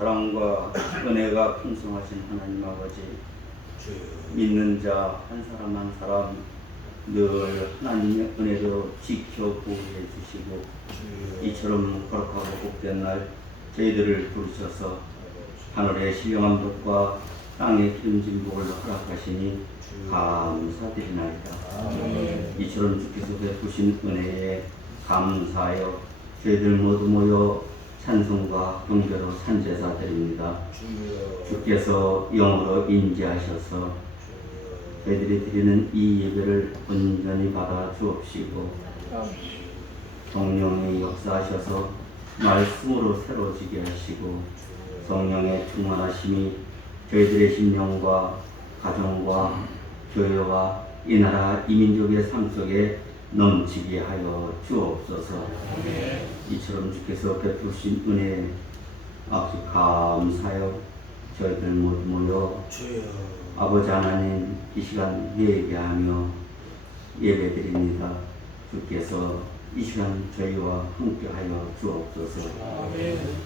사랑과 은혜가 풍성하신 하나님 아버지, 믿는 자 한 사람 한 사람 늘 하나님의 은혜로 지켜 보호해 주시고, 이처럼 거룩하고 복된 날 저희들을 부르셔서 하늘의 신령한 것과 땅의 기름진 복을 허락하시니 감사드리나이다. 이처럼 주께서 베푸신 은혜에 감사하여 저희들 모두 모여 찬송과 경배로 산제사 드립니다. 주께서 영으로 임재하셔서 저희들이 드리는 이 예배를 온전히 받아 주옵시고, 성령이 역사하셔서 말씀으로 새로지게 하시고, 성령의 충만하심이 저희들의 심령과 가정과 교회와 이 나라 이 민족의 삶 속에 넘치게 하여 주옵소서. 이처럼 주께서 베푸신 은혜에 아버지 감사하여 저희들 모두 모여 아버지 하나님 이 시간 예배하며 예배드립니다. 주께서 이 시간 저희와 함께하여 주옵소서.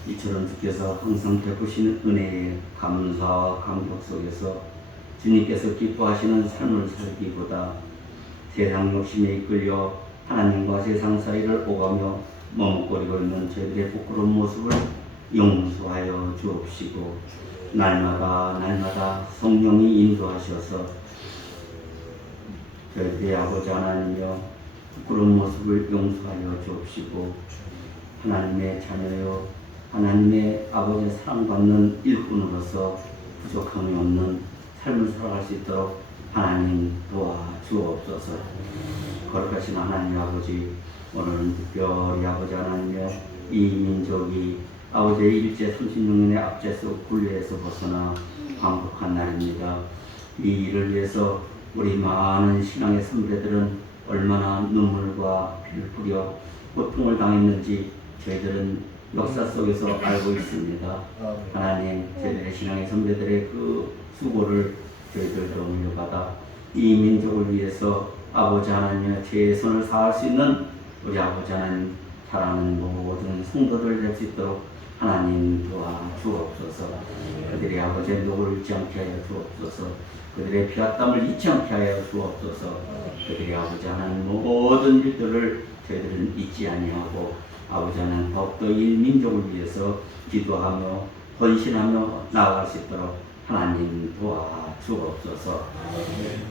이처럼 주께서 항상 베푸시는 은혜에 감사와 감격 속에서 주님께서 기뻐하시는 삶을 살기보다 세상 욕심에 이끌려 하나님과 세상 사이를 오가며 머뭇거리고 있는 저희들의 부끄러운 모습을 용서하여 주옵시고, 날마다 성령이 인도하셔서 저희들의 아버지 하나님이여 부끄러운 모습을 용서하여 주옵시고, 하나님의 자녀여 하나님의 아버지의 사랑받는 일꾼으로서 부족함이 없는 삶을 살아갈 수 있도록 하나님 도와주옵소서. 거룩하신 하나님 아버지, 오늘은 특별히 아버지 하나님여 이 민족이 아버지의 일제 36년의 압제에서 굴레에서 벗어나 광복한 날입니다. 이 일을 위해서 우리 많은 신앙의 선배들은 얼마나 눈물과 피를 뿌려 고통을 당했는지 저희들은 역사 속에서 알고 있습니다. 하나님, 저희들의 신앙의 선배들의 그 수고를 저희들도 물려받아 이 민족을 위해서 아버지 하나님의 최선을 다할 수 있는 우리 아버지 하나님 사랑하는 모든 성도들 될 수 있도록 하나님 도와주옵소서. 그들의 아버지의 녹을 잊지 않게 하여 주옵소서. 그들의 피와 땀을 잊지 않게 하여 주옵소서. 그들의 아버지 하나님 모든 일들을 저희들은 잊지 아니하고 아버지 하나님 더욱더 이 민족을 위해서 기도하며 헌신하며 나아갈 수 있도록 하나님 도와주옵소서.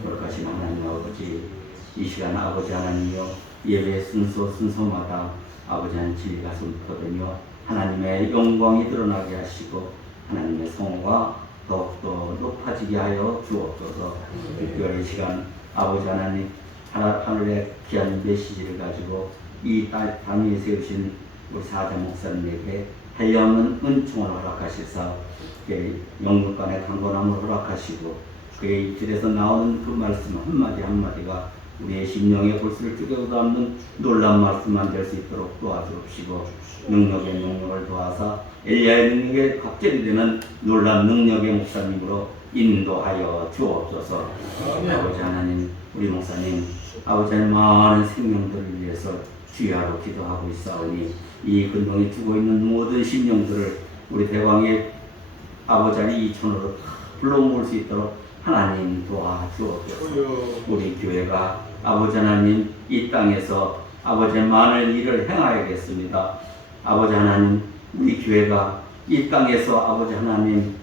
거룩하신 하나님 아버지, 이 시간 아버지 하나님이여 예배 순서마다 아버지 하나님 진리가 선포되며 하나님의 영광이 드러나게 하시고 하나님의 성호가 더욱더 높아지게 하여 주옵소서. 특별히 이 시간 아버지 하나님 하늘의 귀한 메시지를 가지고 이 땅 위에 세우신 우리 사자 목사님에게 한량없는 은총을 허락하시사 영육간의 강건함을 허락하시고 그의 입술에서 나오는 그 말씀 한마디 한마디가 우리의 심령의 골수를 쪼개고 담는 놀라운 말씀만 될 수 있도록 도와주옵시고, 능력의 능력을 도와사 엘리야의 능력에 갑절이 되는 놀라운 능력의 목사님으로 인도하여 주옵소서. 아버지 하나님, 우리 목사님 아버지 하나님 많은 생명들을 위해서 주야로 기도하고 있사오니 이 근동에 죽어 있는 모든 심령들을 우리 대왕의 아버지 하나님 이천으로 불러 모을 수 있도록 하나님 도와주옵소서. 우리 교회가 아버지 하나님 이 땅에서 아버지 많은 일을 행하야겠습니다. 아버지 하나님, 우리 교회가 이 땅에서 아버지 하나님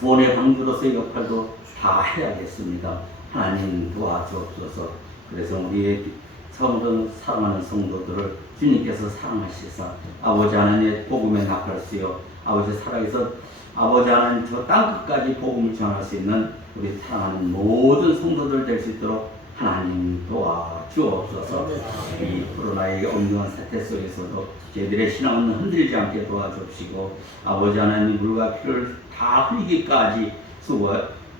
구원의 방주로서의 역할도 다 해야겠습니다. 하나님 도와주옵소서. 그래서 우리의 사랑하는 성도들을 주님께서 사랑하시사 아버지 하나님의 복음에 나갈 수요, 아버지 살아계서 아버지 하나님 저 땅끝까지 복음을 전할 수 있는 우리 사랑하는 모든 성도들 될 수 있도록 하나님 도와주옵소서. 이 코로나의 엄중한 사태 속에서도 저희들의 신앙은 흔들리지 않게 도와주옵시고 아버지 하나님 물과 피를 다 흘리기까지 수고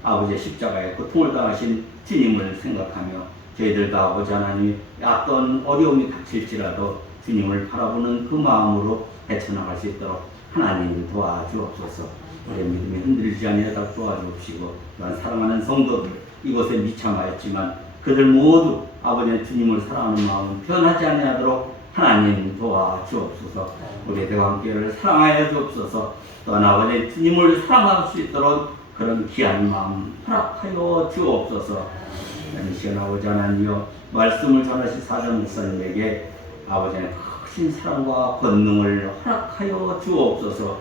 아버지의 십자가에 고통을 당하신 주님을 생각하며 저희들도 아버지 하나님 어떤 어려움이 닥칠지라도 주님을 바라보는 그 마음으로 헤쳐나갈 수 있도록 하나님 도와주옵소서. 우리의 믿음이 흔들리지 아니하도록 도와주옵시고, 또한 사랑하는 성도들 이곳에 미참하였지만 그들 모두 아버지의 주님을 사랑하는 마음은 변하지 아니하도록 하나님 도와주옵소서. 우리 대관교회를 사랑하여 주옵소서. 또한 아버지 주님을 사랑할 수 있도록 그런 귀한 마음 허락하여 주옵소서. 이 시간 아버지 하나님이여 말씀을 전하신 사전 목사님에게 아버지의 크신 사랑과 권능을 허락하여 주옵소서.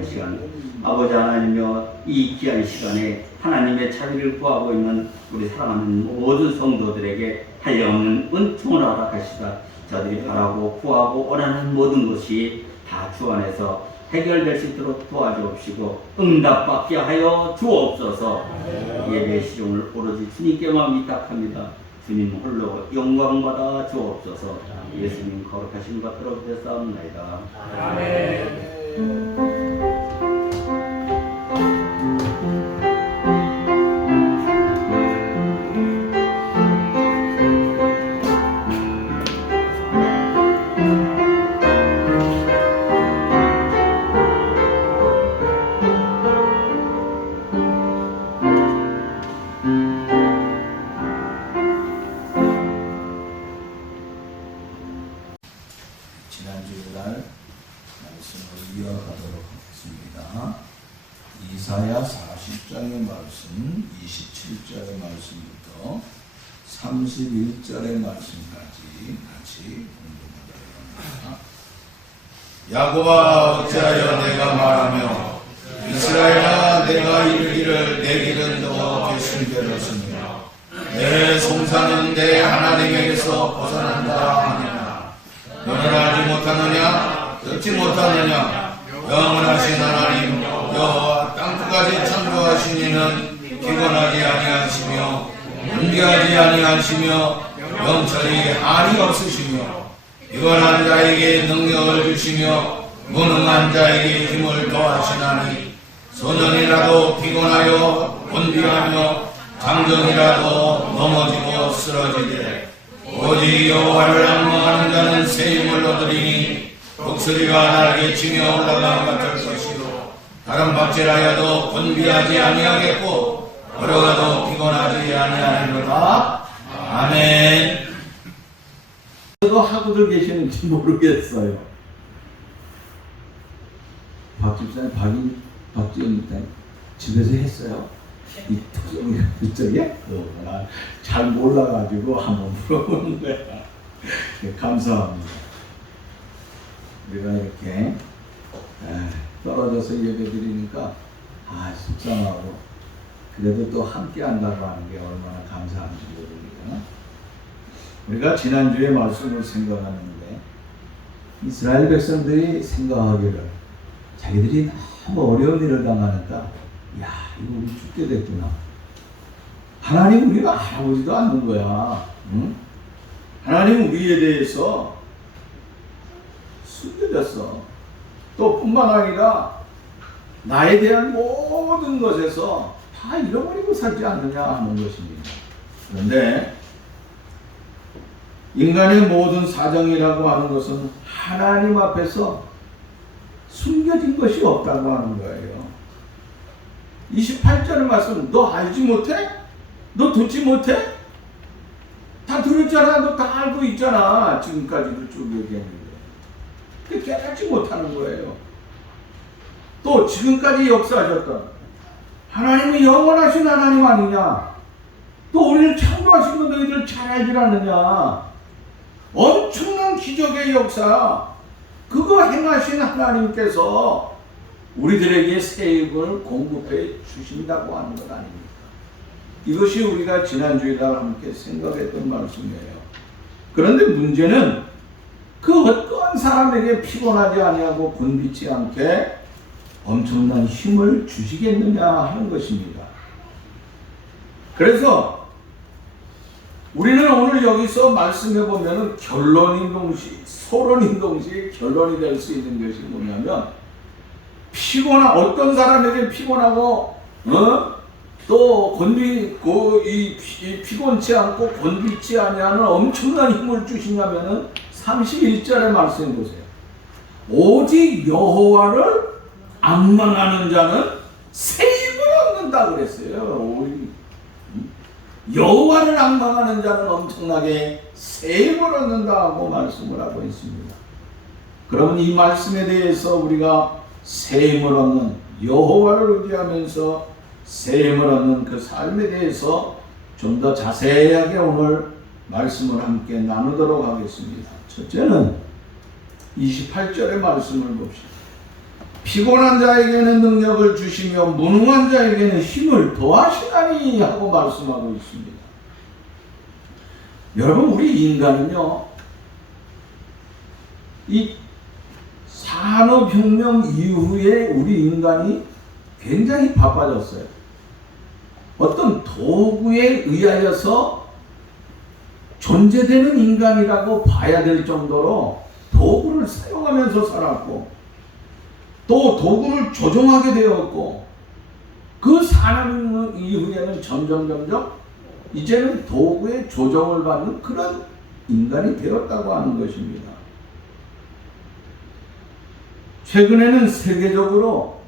이 시간 아버지 하나님이여 이 귀한 시간에 하나님의 자비를 구하고 있는 우리 사랑하는 모든 성도들에게 한량없는 은총을 허락하시다. 저들이 바라고 구하고 원하는 모든 것이 다 주 안에서 해결될 수 있도록 도와주옵시고 응답받게 하여 주옵소서. 예배 시종을 오로지 주님께만 위탁합니다. 주님 홀로 영광받아 주옵소서. 예수님 거룩하신 받들어 되사옵나이다. 아멘. 지난주날 말씀을 이어가도록 하겠습니다. 이사야 40장의 말씀, 27절의 말씀부터 31절의 말씀까지 같이 공부하도록 합니다. 야곱아 어찌하여 내가 말하며 이스라엘아 내가 이르기를 내 길은 너 계승되었으며 내 송사는 내 하나님에게서 벗어난다 하니라. 너는 알지 못하느냐 듣지 못하느냐 영원하신 하나님 여호와 땅끝까지 창조하신 이는 피곤하지 아니하시며 분비하지 아니하시며 영철이 한이 없으시며 피곤한 자에게 능력을 주시며 무능한 자에게 힘을 더하시나니 소년이라도 피곤하여 분비하며 장정이라도 넘어지고 쓰러지되 오직 여호와를 악망하는 자는 새 힘을 얻으리니 독수리가 날개치며 올라가 같을 것이요 다른 박질하여도 분비하지 아니하겠고 걸어가도 피곤하지 아니하리로다. 아멘. 저도 하고들 계시는지 모르겠어요. 박 집사님, 박지원 집사님 집에서 했어요. 이쪽에? 그거구나. 잘 몰라가지고 한번 물어보는 거야. 네, 감사합니다. 우리가 이렇게 떨어져서 예배드리니까 속상하고 그래도 또 함께 한다고 하는 게 얼마나 감사한지 모릅니다. 우리가 지난주에 말씀을 생각하는데 이스라엘 백성들이 생각하기를 자기들이 너무 어려운 일을 당하니까 야, 이거 우리 죽게 됐구나. 하나님 우리가 알아보지도 않는 거야. 응? 하나님 우리에 대해서 숨겨졌어. 또 뿐만 아니라 나에 대한 모든 것에서 다 잃어버리고 살지 않느냐 하는 것입니다. 그런데 인간의 모든 사정이라고 하는 것은 하나님 앞에서 숨겨진 것이 없다고 하는 거예요. 28절의 말씀, 너 알지 못해? 너 듣지 못해? 다 들었잖아. 너 다 알고 있잖아. 지금까지도 쭉 얘기했는데. 깨닫지 못하는 거예요. 또 지금까지 역사하셨던 하나님이 영원하신 하나님 아니냐? 또 우리를 창조하신 거 너희들 잘 알지 않느냐? 엄청난 기적의 역사, 그거 행하신 하나님께서 우리들에게 새 입을 공급해 주신다고 하는 것 아닙니까? 이것이 우리가 지난주에 다 함께 생각했던 말씀이에요. 그런데 문제는 그 어떠한 사람에게 피곤하지 아니하고 곤비치 않게 엄청난 힘을 주시겠느냐 하는 것입니다. 그래서 우리는 오늘 여기서 말씀해 보면 결론인 동시에 소론인 동시에 결론이 될 수 있는 것이 뭐냐면 피곤한 어떤 사람에게 피곤하고 또 피곤치 않고 곤비치 아니하는 엄청난 힘을 주시냐면은 31절의 말씀 보세요. 오직 여호와를 악망하는 자는 새 힘을 얻는다 그랬어요. 여호와를 앙망하는 자는 엄청나게 세임을 얻는다 하고 말씀을 하고 있습니다. 그러면 이 말씀에 대해서 우리가 세임을 얻는, 여호와를 의지하면서 세임을 얻는 그 삶에 대해서 좀 더 자세하게 오늘 말씀을 함께 나누도록 하겠습니다. 첫째는 28절의 말씀을 봅시다. 피곤한 자에게는 능력을 주시며 무능한 자에게는 힘을 더하시나니 하고 말씀하고 있습니다. 여러분, 우리 인간은요, 이 산업혁명 이후에 우리 인간이 굉장히 바빠졌어요. 어떤 도구에 의하여서 존재되는 인간이라고 봐야 될 정도로 도구를 사용하면서 살았고, 또 도구를 조종하게 되었고, 그 산업 이후에는 점점 이제는 도구의 조종을 받는 그런 인간이 되었다고 하는 것입니다. 최근에는 세계적으로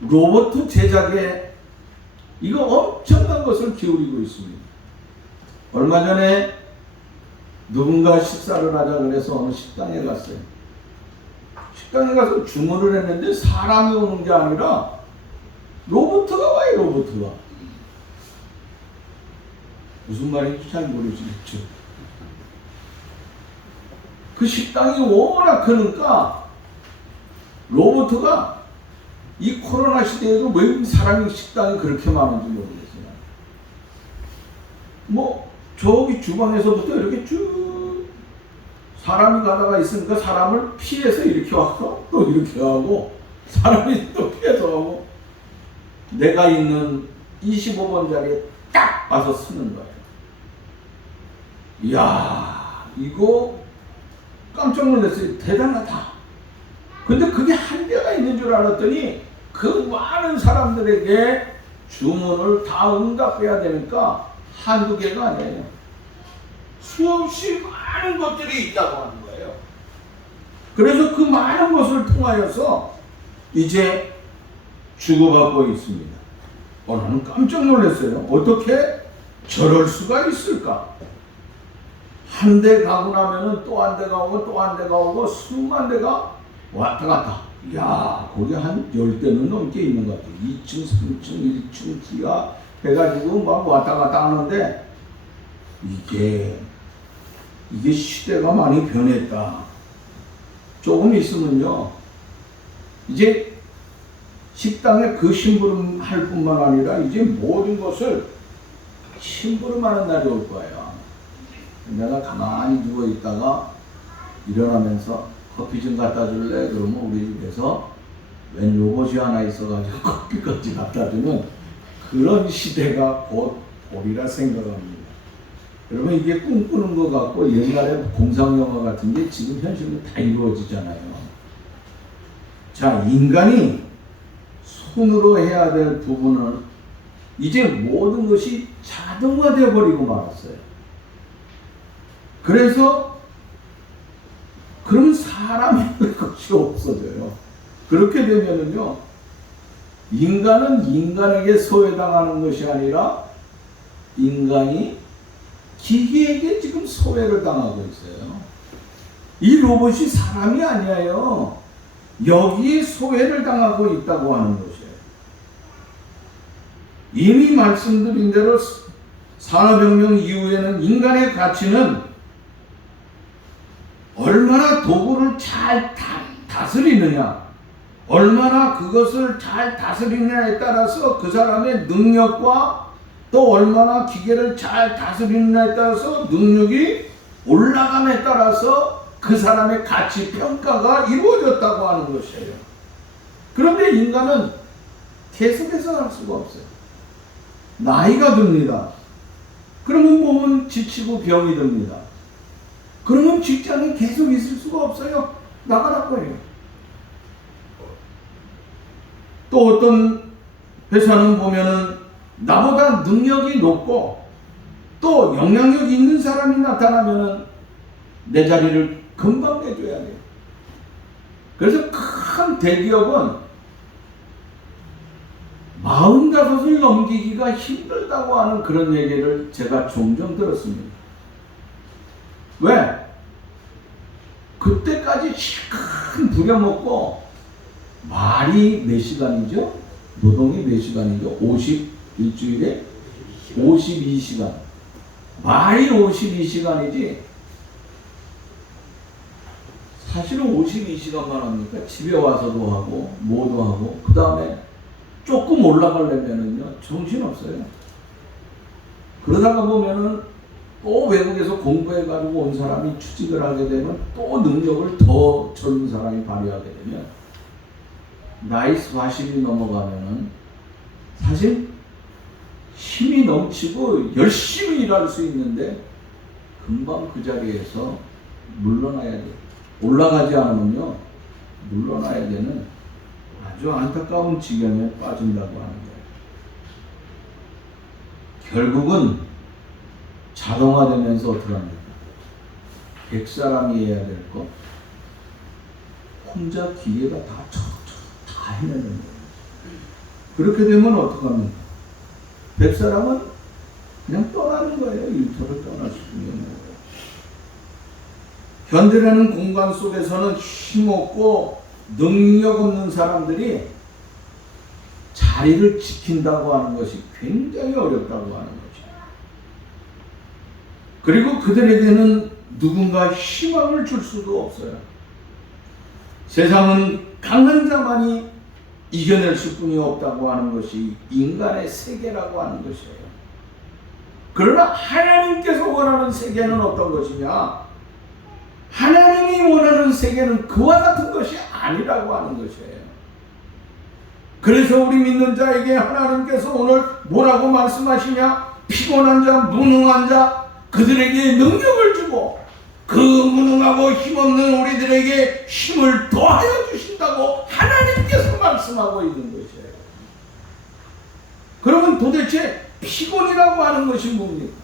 로봇 제작에 이거 엄청난 것을 기울이고 있습니다. 얼마 전에 누군가 식사를 하자 그래서 어느 식당에 갔어요. 식당에 가서 주문을 했는데 사람이 오는 게 아니라 로봇가 와요. 로봇가. 무슨 말인지 잘 모르시겠죠. 그 식당이 워낙 크니까 로봇가 이 코로나 시대에도 왜 사람이 식당이 그렇게 많은지 모르겠어요. 뭐 저기 주방에서부터 이렇게 쭉 사람이 가다가 있으니까 사람을 피해서 이렇게 와서 또 이렇게 하고, 사람이 또 피해서 하고, 내가 있는 25번 자리에 딱 와서 쓰는 거예요. 이야, 이거 깜짝 놀랐어요. 대단하다. 근데 그게 한계가 있는 줄 알았더니 그 많은 사람들에게 주문을 다 응답해야 되니까 한두 개가 아니에요. 수없이 많은 것들이 있다고 하는 거예요. 그래서 그 많은 것을 통하여서 이제 주고받고 있습니다. 나는 깜짝 놀랐어요. 어떻게 저럴 수가 있을까? 한 대 가고 나면은 또 한 대가 오고 또 한 대가 오고 수만 대가 왔다 갔다. 야, 거기 한 10대는 넘게 있는 것 같아요. 2층, 3층, 1층 지하 해가지고 막 왔다 갔다 하는데, 이게 시대가 많이 변했다. 조금 있으면요, 이제 식당에 그 심부름 할 뿐만 아니라 이제 모든 것을 심부름하는 날이 올 거예요. 내가 가만히 누워 있다가 일어나면서 커피 좀 갖다 줄래? 그러면 우리 집에서 웬 로봇이 하나 있어가지고 커피까지 갖다 주는 그런 시대가 곧 오리라 생각합니다. 여러분, 이게 꿈꾸는 것 같고 옛날에 공상영화 같은 게 지금 현실로 다 이루어지잖아요. 자, 인간이 손으로 해야 될 부분은 이제 모든 것이 자동화되어 버리고 말았어요. 그래서 그러면 사람이 할 것이 없어져요. 그렇게 되면은요, 인간은 인간에게 소외당하는 것이 아니라 인간이 기계에게 지금 소외를 당하고 있어요. 이 로봇이 사람이 아니에요. 여기에 소외를 당하고 있다고 하는 것이에요. 이미 말씀드린 대로 산업혁명 이후에는 인간의 가치는 얼마나 도구를 잘 다스리느냐, 얼마나 그것을 잘 다스리느냐에 따라서 그 사람의 능력과 또 얼마나 기계를 잘 다스리느냐에 따라서 능력이 올라감에 따라서 그 사람의 가치 평가가 이루어졌다고 하는 것이에요. 그런데 인간은 계속해서 할 수가 없어요. 나이가 듭니다. 그러면 몸은 지치고 병이 듭니다. 그러면 직장에 계속 있을 수가 없어요. 나가라고 해요. 또 어떤 회사는 보면은 나보다 능력이 높고 또 영향력 있는 사람이 나타나면은 내 자리를 금방 내줘야 돼요. 그래서 큰 대기업은 45을 넘기기가 힘들다고 하는 그런 얘기를 제가 종종 들었습니다. 왜? 그때까지 실컷 부려먹고 말이 몇 시간이죠? 노동이 몇 시간이죠? 일주일에 52시간. 말이 52시간이지. 사실은 52시간만 합니까? 집에 와서도 하고 뭐도 하고 그 다음에 조금 올라가려면은요 정신없어요. 그러다가 보면은 또 외국에서 공부해가지고 온 사람이 취직을 하게 되면 또 능력을 더 젊은 사람이 발휘하게 되면 나이 40이 넘어가면은 사실 힘이 넘치고 열심히 일할 수 있는데 금방 그 자리에서 물러나야 돼요. 올라가지 않으면요 물러나야 되는 아주 안타까운 지경에 빠진다고 하는 거예요. 결국은 자동화되면서 어떻게 합니까? 100사람이 해야 될 거 혼자 기계가 다 해내는 거예요. 그렇게 되면 어떻게 합니까? 100사람은 그냥 떠나는 거예요. 일터를 떠날 수밖에 없는 거예요. 현대라는 공간 속에서는 힘없고 능력 없는 사람들이 자리를 지킨다고 하는 것이 굉장히 어렵다고 하는 거죠. 그리고 그들에게는 누군가 희망을 줄 수도 없어요. 세상은 강한 자만이 이겨낼 수뿐이 없다고 하는 것이 인간의 세계라고 하는 것이에요. 그러나 하나님께서 원하는 세계는 어떤 것이냐? 하나님이 원하는 세계는 그와 같은 것이 아니라고 하는 것이에요. 그래서 우리 믿는 자에게 하나님께서 오늘 뭐라고 말씀하시냐? 피곤한 자, 무능한 자, 그들에게 능력을 주고 그 무능하고 힘없는 우리들에게 힘을 더하여 주신다고 하나님께서 말씀하고 있는 것이에요. 그러면 도대체 피곤이라고 하는 것이 뭡니까?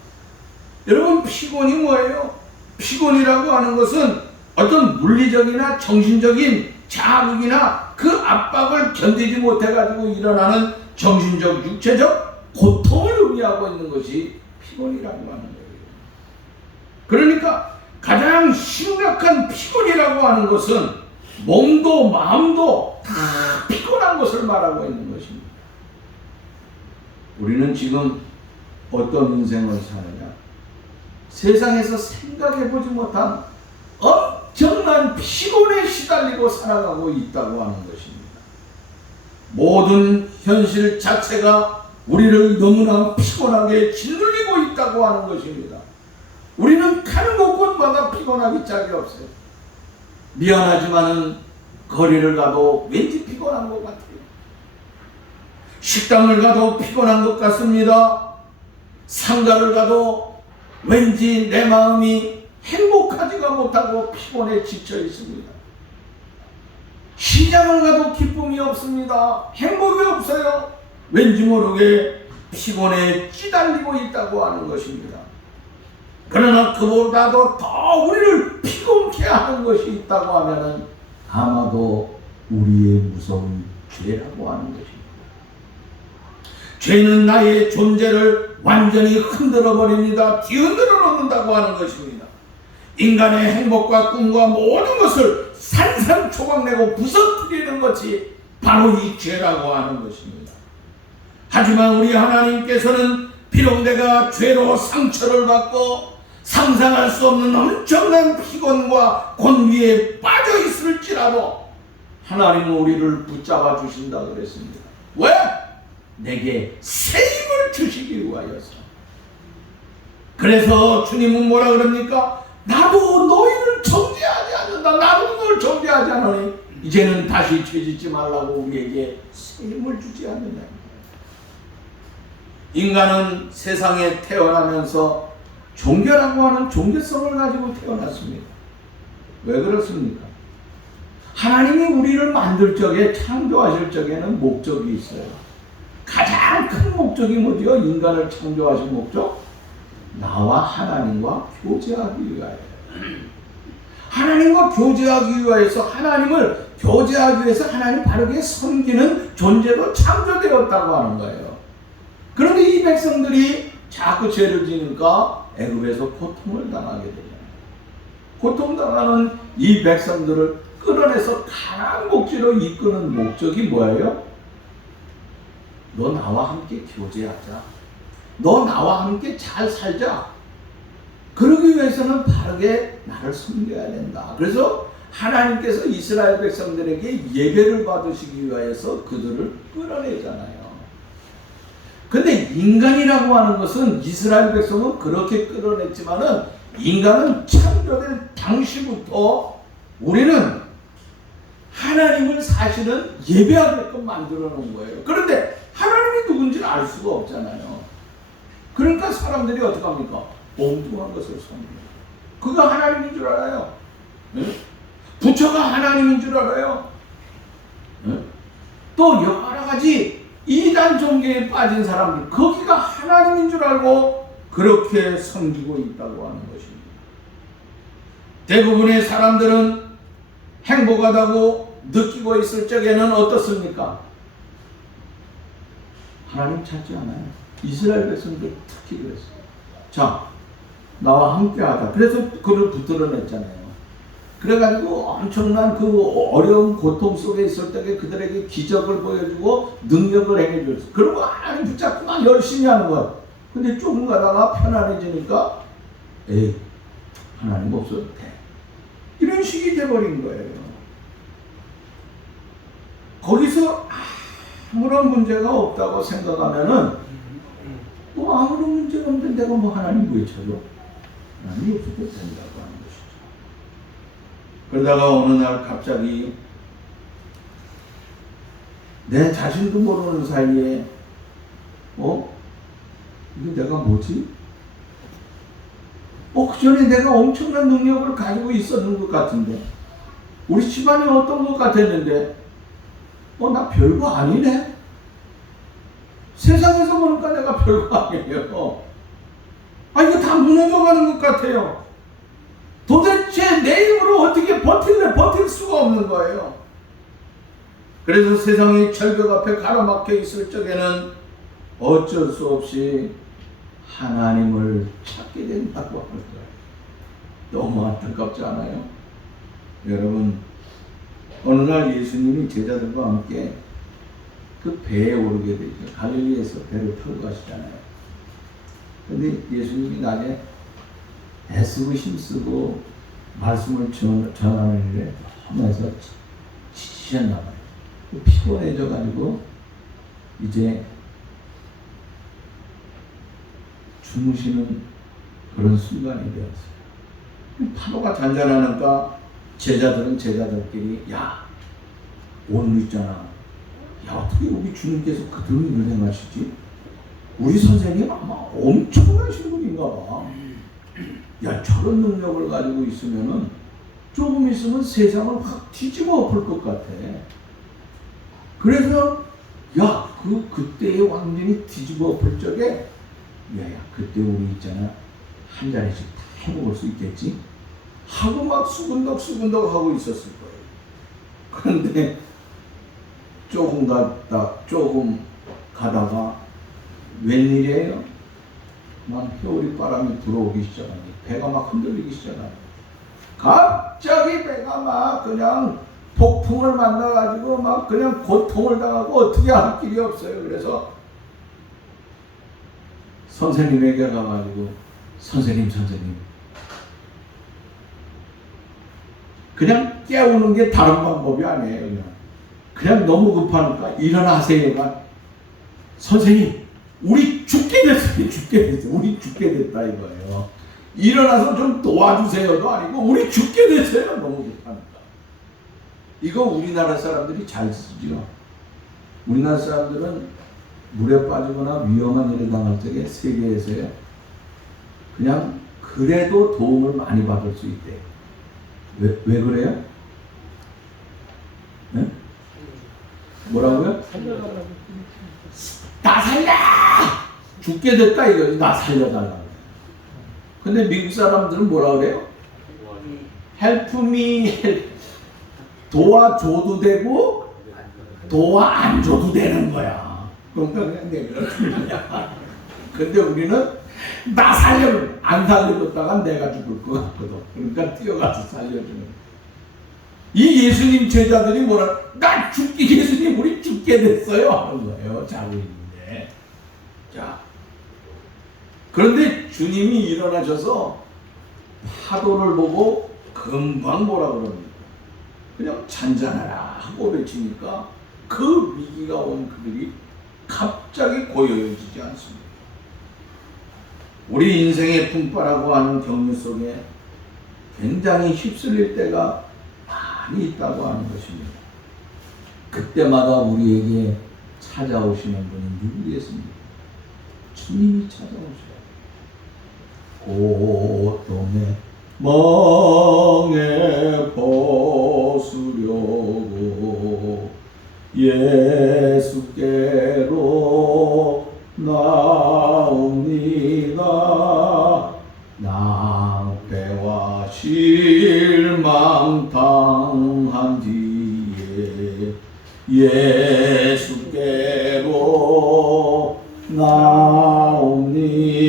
여러분, 피곤이 뭐예요? 피곤이라고 하는 것은 어떤 물리적이나 정신적인 자극이나 그 압박을 견디지 못해가지고 일어나는 정신적, 육체적 고통을 의미하고 있는 것이 피곤이라고 하는 거예요. 그러니까 가장 심각한 피곤이라고 하는 것은 몸도 마음도 다 피곤한 것을 말하고 있는 것입니다. 우리는 지금 어떤 인생을 사느냐? 세상에서 생각해보지 못한 엄청난 피곤에 시달리고 살아가고 있다고 하는 것입니다. 모든 현실 자체가 우리를 너무나 피곤하게 짓눌리고 있다고 하는 것입니다. 우리는 가는 곳곳마다 피곤하기 짝이 없어요. 미안하지만은 거리를 가도 왠지 피곤한 것 같아요. 식당을 가도 피곤한 것 같습니다. 상가를 가도 왠지 내 마음이 행복하지가 못하고 피곤에 지쳐 있습니다. 시장을 가도 기쁨이 없습니다. 행복이 없어요. 왠지 모르게 피곤에 찌달리고 있다고 하는 것입니다. 그러나 그보다도 더 우리를 피곤케 하는 것이 있다고 하면은 아마도 우리의 무서운 죄라고 하는 것입니다. 죄는 나의 존재를 완전히 흔들어 버립니다. 뒤흔들어 놓는다고 하는 것입니다. 인간의 행복과 꿈과 모든 것을 산산조각내고 부서뜨리는 것이 바로 이 죄라고 하는 것입니다. 하지만 우리 하나님께서는 비록 내가 죄로 상처를 받고 상상할 수 없는 엄청난 피곤과 곤비에 빠져 있을지라도 하나님은 우리를 붙잡아 주신다 그랬습니다. 왜? 내게 새 힘을 주시기 위하여서. 그래서 주님은 뭐라 그럽니까? 나도 너희를 정죄하지 않는다. 나도 너를 정죄하지 않으니 이제는 다시 죄짓지 말라고 우리에게 새 힘을 주지 않느냐. 인간은 세상에 태어나면서 종교라고 하는 종교성을 가지고 태어났습니다. 왜 그렇습니까? 하나님이 우리를 만들 적에, 창조하실 적에는 목적이 있어요. 가장 큰 목적이 뭐죠? 인간을 창조하신 목적? 나와 하나님과 교제하기 위하여. 하나님과 교제하기 위해서 하나님을 교제하기 위해서 하나님 바르게 섬기는 존재로 창조되었다고 하는 거예요. 그런데 이 백성들이 자꾸 죄를 지니까 애굽에서 고통을 당하게 되잖아요. 고통당하는 이 백성들을 끌어내서 가나안 목지로 이끄는 목적이 뭐예요? 너 나와 함께 교제하자. 너 나와 함께 잘 살자. 그러기 위해서는 바르게 나를 섬겨야 된다. 그래서 하나님께서 이스라엘 백성들에게 예배를 받으시기 위해서 그들을 끌어내잖아요. 근데 인간이라고 하는 것은 이스라엘 백성은 그렇게 끌어냈지만은 인간은 창조된 당시부터 우리는 하나님을 사실은 예배하게끔 만들어 놓은 거예요. 그런데 하나님이 누군지를 알 수가 없잖아요. 그러니까 사람들이 어떻게 합니까? 엉뚱한 것을 섬겨요. 그가 하나님인 줄 알아요. 네? 부처가 하나님인 줄 알아요. 네? 또 여러 가지 이단 종교에 빠진 사람들, 거기가 하나님인 줄 알고 그렇게 섬기고 있다고 하는 것입니다. 대부분의 사람들은 행복하다고 느끼고 있을 적에는 어떻습니까? 하나님 찾지 않아요. 이스라엘 백성들 특히 그랬어요. 자, 나와 함께 하자. 그래서 그를 붙들어냈잖아요. 그래가지고 엄청난 그 어려운 고통 속에 있을 때 그들에게 기적을 보여주고 능력을 행해줬어요. 그리고 하나님 붙잡고 막 열심히 하는 거야. 근데 조금 가다가 편안해지니까 에이, 하나님 없어도 돼. 이런 식이 돼버린 거예요. 거기서 아무런 문제가 없다고 생각하면은 뭐 아무런 문제가 없는데 내가 뭐 하나님 왜 찾아? 하나님이 없어도 된다고 하는 것이죠. 그러다가 어느 날 갑자기 내 자신도 모르는 사이에 이게 내가 뭐지? 그 전에 내가 엄청난 능력을 가지고 있었는 것 같은데 우리 집안이 어떤 것 같았는데 나 별거 아니네? 세상에서 보니까 내가 별거 아니에요. 이거 다 무너져가는 것 같아요. 도대체 내 힘으로 어떻게 버틸래? 버틸 수가 없는 거예요. 그래서 세상이 절벽 앞에 가로막혀 있을 적에는 어쩔 수 없이 하나님을 찾게 된다고 하는 거예요. 너무 안타깝지 않아요? 여러분, 어느 날 예수님이 제자들과 함께 그 배에 오르게 되죠. 갈릴리에서 배를 타고 가시잖아요. 근데 예수님이 낮에 애쓰고 힘쓰고 말씀을 전하는 일에 너무 해서 지치셨나 봐요. 피곤해져 가지고 이제 주무시는 그런 순간이 되었어요. 파도가 잔잔하니까 제자들은 제자들끼리 오늘 있잖아. 어떻게 우리 주님께서 그들을 운행하시지? 우리 선생님 아마 엄청나신 분인가 봐. 저런 능력을 가지고 있으면은 조금 있으면 세상을 확 뒤집어 엎을 것 같아. 그래서 그때의 왕년이 뒤집어 엎을 적에 그때 우리 있잖아 한 자리씩 다 해먹을 수 있겠지? 하고 막 수근덕수근덕 하고 있었을 거예요. 그런데 조금 가다가 웬일이에요? 막 겨울이 바람이 불어오기 시작하니 배가 막 흔들리기 시작하니 갑자기 배가 막 그냥 폭풍을 만나가지고 막 그냥 고통을 당하고 어떻게 할 길이 없어요. 그래서 선생님에게 가가지고 선생님 그냥 깨우는 게 다른 방법이 아니에요. 그냥 너무 급하니까 일어나세요가 선생님 우리 죽게 됐어요. 우리 죽게 됐다 이거예요. 일어나서 좀 도와주세요도 아니고 우리 죽게 됐어요. 너무 급하니까. 이거 우리나라 사람들이 잘 쓰죠. 우리나라 사람들은 물에 빠지거나 위험한 일을 당할 적에 세계에서요 그냥 그래도 도움을 많이 받을 수 있대요. 왜 그래요? 네? 뭐라고요? 나 살려! 죽게 됐다 이거지. 나 살려달라고. 근데 미국 사람들은 뭐라 그래요? help me 도와줘도 되고 도와 안 줘도 되는 거야. 그러니까 그냥 내버려둔 거야. 근데 우리는 나 안 살려줬다가 내가 죽을 것 같거든. 그러니까 뛰어가서 살려주는 거야. 이 예수님 제자들이 뭐라, 나 죽기, 예수님 우리 죽게 됐어요 하는 거예요. 자고 있는데. 자, 그런데 주님이 일어나셔서 파도를 보고 금방 뭐라 그럽니까? 그냥 잔잔하라 하고 외치니까 그 위기가 온 그들이 갑자기 고요해지지 않습니다. 우리 인생의 풍파라고 하는 경유 속에 굉장히 휩쓸릴 때가 많이 있다고 하는 것입니다. 그때마다 우리에게 찾아오시는 분이 누구겠습니까? 주님이 찾아오셔요. 고통의 멍에 벗으려고 예수께로 나옵니다. 낭패와 실망 당한 뒤에 예수께로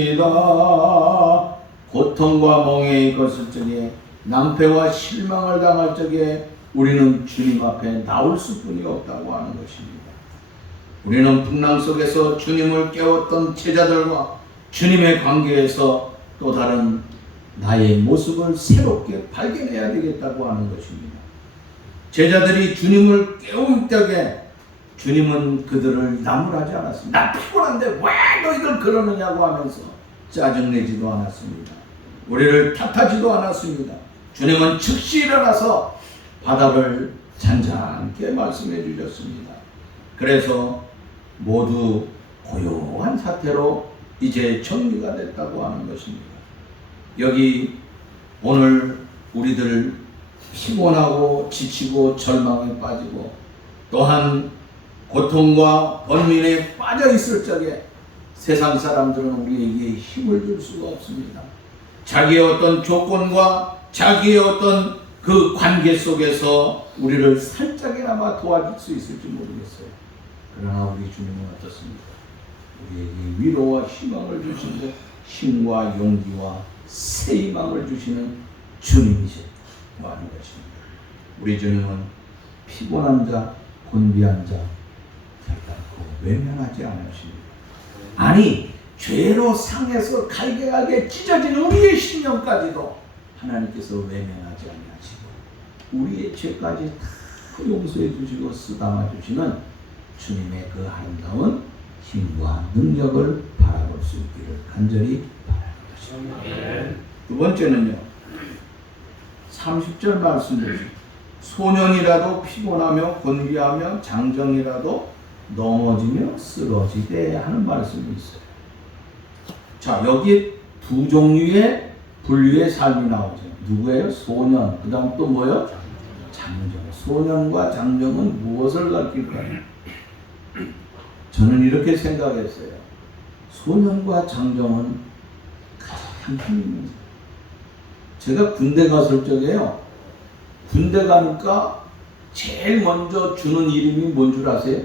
나옵니다. 고통과 멍에 있었을 적에, 낭패와 실망을 당할 적에 우리는 주님 앞에 나올 수뿐이 없다고 하는 것입니다. 우리는 풍랑 속에서 주님을 깨웠던 제자들과 주님의 관계에서 또 다른 나의 모습을 새롭게 발견해야 되겠다고 하는 것입니다. 제자들이 주님을 깨운 때에 주님은 그들을 나무라지 않았습니다. 나 피곤한데 왜 너희들 그러느냐고 하면서 짜증내지도 않았습니다. 우리를 탓하지도 않았습니다. 주님은 즉시 일어나서 바다를 잔잔하게 말씀해 주셨습니다. 그래서 모두 고요한 사태로 이제 정리가 됐다고 하는 것입니다. 여기 오늘 우리들 피곤하고 지치고 절망에 빠지고 또한 고통과 번민에 빠져 있을 적에 세상 사람들은 우리에게 힘을 줄 수가 없습니다. 자기의 어떤 조건과 자기의 어떤 그 관계 속에서 우리를 살짝이나마 도와줄 수 있을지 모르겠어요. 그러나 우리 주님은 어떻습니까? 우리에게 위로와 희망을 주시고 힘과 용기와 새 희망을 주시는 주님이시라고 하는 것입니다. 우리 주님은 피곤한 자, 곤비한 자 결단코 외면하지 않으십니다. 아니, 죄로 상해서 갈게갈게 찢어지는 우리의 심령까지도 하나님께서 외면하지 아니하시고 우리의 죄까지 다 용서해 주시고 쓰담아 주시는 주님의 그 아름다운 힘과 능력을 바라볼 수 있기를 간절히 바라는 것입니다. 두 번째는요, 30절 말씀 보시죠. 소년이라도 피곤하며 곤비하며 장정이라도 넘어지며 쓰러지되 하는 말씀이 있어요. 자, 여기 두 종류의 분류의 삶이 나오죠. 누구예요? 소년. 그 다음 또 뭐예요? 장정. 소년과 장정은 무엇을 가르칠까요? 저는 이렇게 생각했어요. 소년과 장정은 가장 힘 있는 거예요. 제가 군대 갔을 적에요. 군대 가니까 제일 먼저 주는 이름이 뭔 줄 아세요?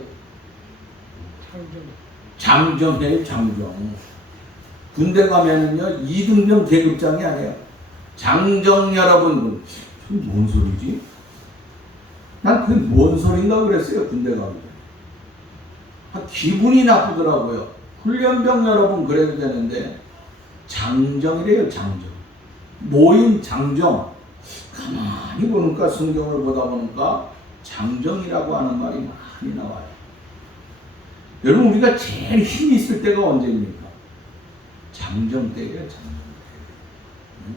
장정이에요, 장정. 군대 가면은요, 2등병 계급장이 아니에요. 장정 여러분, 뭔 소리지? 난 그게 뭔 소린가 그랬어요, 군대 가면. 기분이 나쁘더라고요. 훈련병 여러분 그래도 되는데, 장정이래요, 장정. 모임 장정. 가만히 보니까, 성경을 보다 보니까, 장정이라고 하는 말이 많이 나와요. 여러분, 우리가 제일 힘이 있을 때가 언제입니까? 장정 때예요, 장정 때.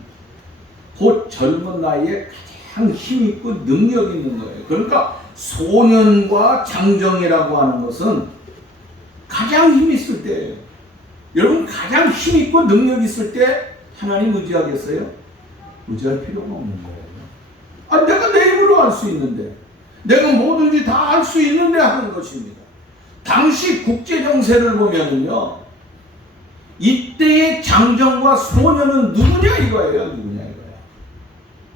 곧 젊은 나이에 가장 힘 있고 능력 있는 거예요. 그러니까 소년과 장정이라고 하는 것은 가장 힘 있을 때예요. 여러분, 가장 힘 있고 능력 있을 때 하나님 의지하겠어요? 의지할 필요가 없는 거예요. 아, 내가 내 힘으로 할 수 있는데, 내가 뭐든지 다 할 수 있는데 하는 것입니다. 당시 국제 정세를 보면은요, 이때의 장정과 소년은 누구냐 이거예요, 누구냐 이거야.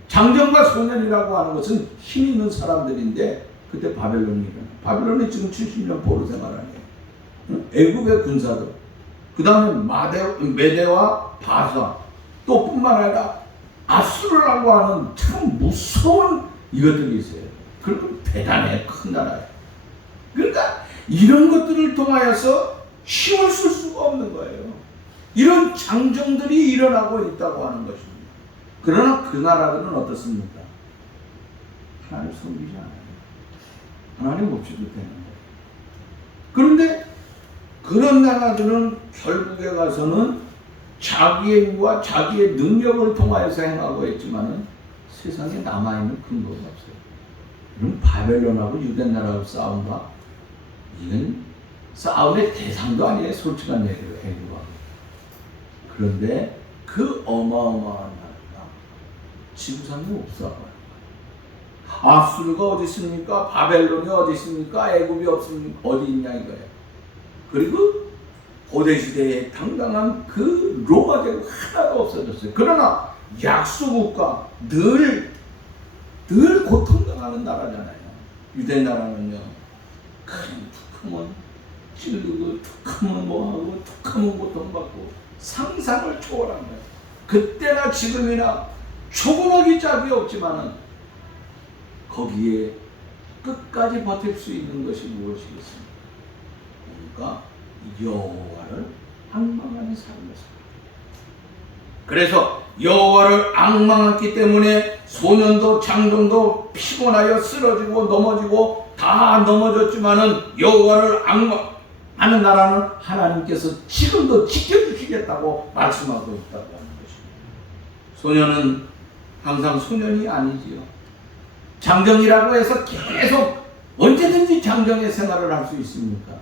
장정과 소년이라고 하는 것은 힘 있는 사람들인데 그때 바벨론이 일어나. 바벨론이 지금 70년 포로 생활 아니에요. 응? 애국의 군사들. 그 다음에 메대와 바사. 또 뿐만 아니라 아수르라고 하는 참 무서운 이것들이 있어요. 그리고 대단해. 큰 나라예요. 그러니까 이런 것들을 통하여서 힘을 쓸 수가 없는 거예요. 이런 장정들이 일어나고 있다고 하는 것입니다. 그러나 그 나라들은 어떻습니까? 하나님 섬기지 않아요. 하나님 없이도 되는 거예요. 그런데 그런 나라들은 결국에 가서는 자기의 힘과 자기의 능력을 통하여서 행하고 있지만은 세상에 남아있는 근거가 없어요. 그럼 바벨론하고 유대나라하고 싸움과 이건 싸움의 대상도 아니에요. 솔직한 얘기로 애국하고. 그런데 그 어마어마한 나라가 지구상에 없어요. 아수르가 어디 있습니까? 바벨론이 어디 있습니까? 애굽이 없습니까? 어디 있냐 이거예요. 그리고 고대시대에 당당한 그 로마 제국 하나도 없어졌어요. 그러나 약소국가 늘 고통당하는 나라잖아요. 유대 나라는요. 툭하면 찔르고 툭하면 뭐하고 툭하면 고통받고 상상을 초월한 거예요. 그때나 지금이나 조금하기 짝이 없지만은 거기에 끝까지 버틸 수 있는 것이 무엇이겠습니까? 그러니까 여호와를 앙망하는 사람이었습니다. 그래서 여호와를 앙망했기 때문에 소년도 장정도 피곤하여 쓰러지고 넘어지고 다 넘어졌지만은 여호와를 앙망하는 나라는 하나님께서 지금도 지켜주시겠다고 말씀하고 있다고 하는 것입니다. 소년은 항상 소년이 아니지요. 장정이라고 해서 계속 언제든지 장정의 생활을 할 수 있습니까?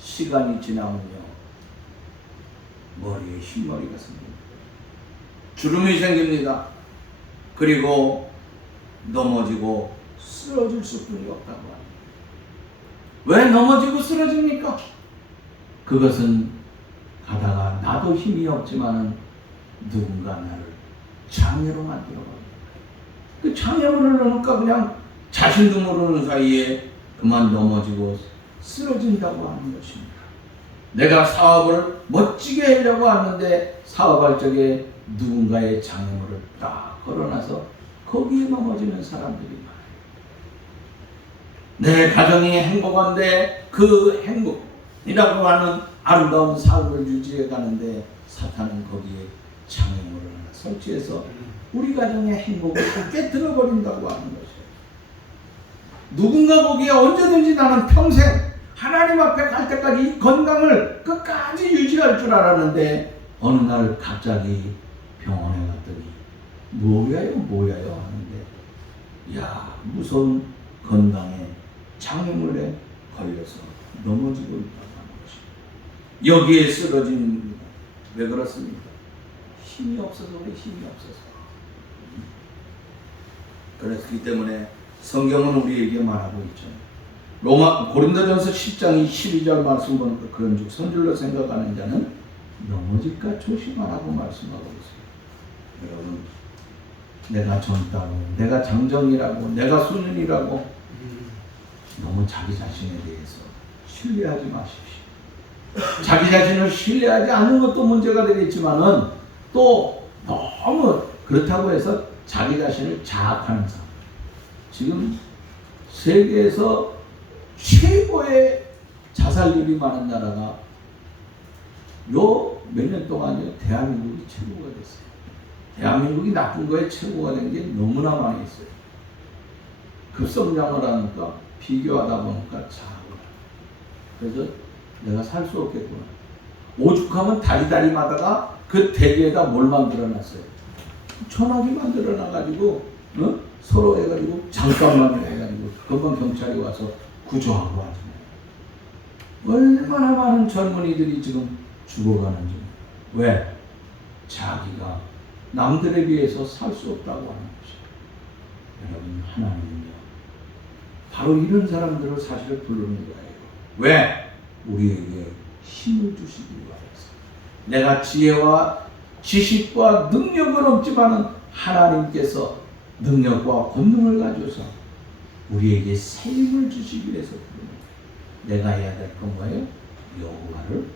시간이 지나면요 머리에 흰머리가 생깁니다. 주름이 생깁니다. 그리고 넘어지고 쓰러질 수뿐이 없다고 합니다. 왜 넘어지고 쓰러집니까? 그것은 가다가 나도 힘이 없지만은 누군가 나를 장애로 만들어버립니다. 그 장애를 넣으니까 그냥 자신도 모르는 사이에 그만 넘어지고 쓰러진다고 하는 것입니다. 내가 사업을 멋지게 하려고 하는데 사업할 적에 누군가의 장애물을 딱 걸어놔서 거기에 넘어지는 사람들이 많아요. 내 가정이 행복한데 그 행복이라고 하는 아름다운 삶을 유지해 가는데 사탄은 거기에 장애물을 하나 설치해서 우리 가정의 행복을 깨뜨려 버린다고 하는 것이에요. 누군가 보기에 언제든지 나는 평생 하나님 앞에 갈 때까지 이 건강을 끝까지 유지할 줄 알았는데 어느 날 갑자기 병원에 갔더니 뭐야요 하는데 야 무서운 건강에 장애물에 걸려서 넘어지고 있다고 하는 것입니다. 여기에 쓰러진 겁니다. 왜 그렇습니까? 힘이 없어서 그래. 힘이 없어서. 그렇기 때문에 성경은 우리에게 말하고 있죠. 고린도전서 10장 12절 말씀 보니까 그런즉 선질로 생각하는 자는 넘어질까 조심하라고 말씀하고 있어요. 여러분, 내가 젊다고, 내가 장정이라고, 내가 소년이라고 너무 자기 자신에 대해서 신뢰하지 마십시오. 자기 자신을 신뢰하지 않는 것도 문제가 되겠지만은 또 너무 그렇다고 해서 자기 자신을 자학하는 사람. 지금 세계에서 최고의 자살률이 많은 나라가 요 몇 년 동안요 대한민국이 최고가 됐어요. 대한민국이 나쁜 거에 최고가 된 게 너무나 많이 있어요. 급성장을 하니까 비교하다 보니까 자학을. 그래서 내가 살 수 없겠구나. 오죽하면 다리마다가 그 대기에다 뭘 만들어놨어요. 전화기 만들어놔가지고 서로 해가지고 잠깐만 해가지고 금방 경찰이 와서 구조하고 하잖아요. 얼마나 많은 젊은이들이 지금 죽어가는지. 왜? 자기가 남들에 비해서 살 수 없다고 하는 것이에요. 여러분, 하나님은요 바로 이런 사람들을 사실 부르는 거예요. 왜? 우리에게 힘을 주시기 위해서. 내가 지혜와 지식과 능력은 없지만은 하나님께서 능력과 권능을 가져서 우리에게 새 힘을 주시기 위해서 부르는 내가 해야 될 건 뭐예요? 여호와를.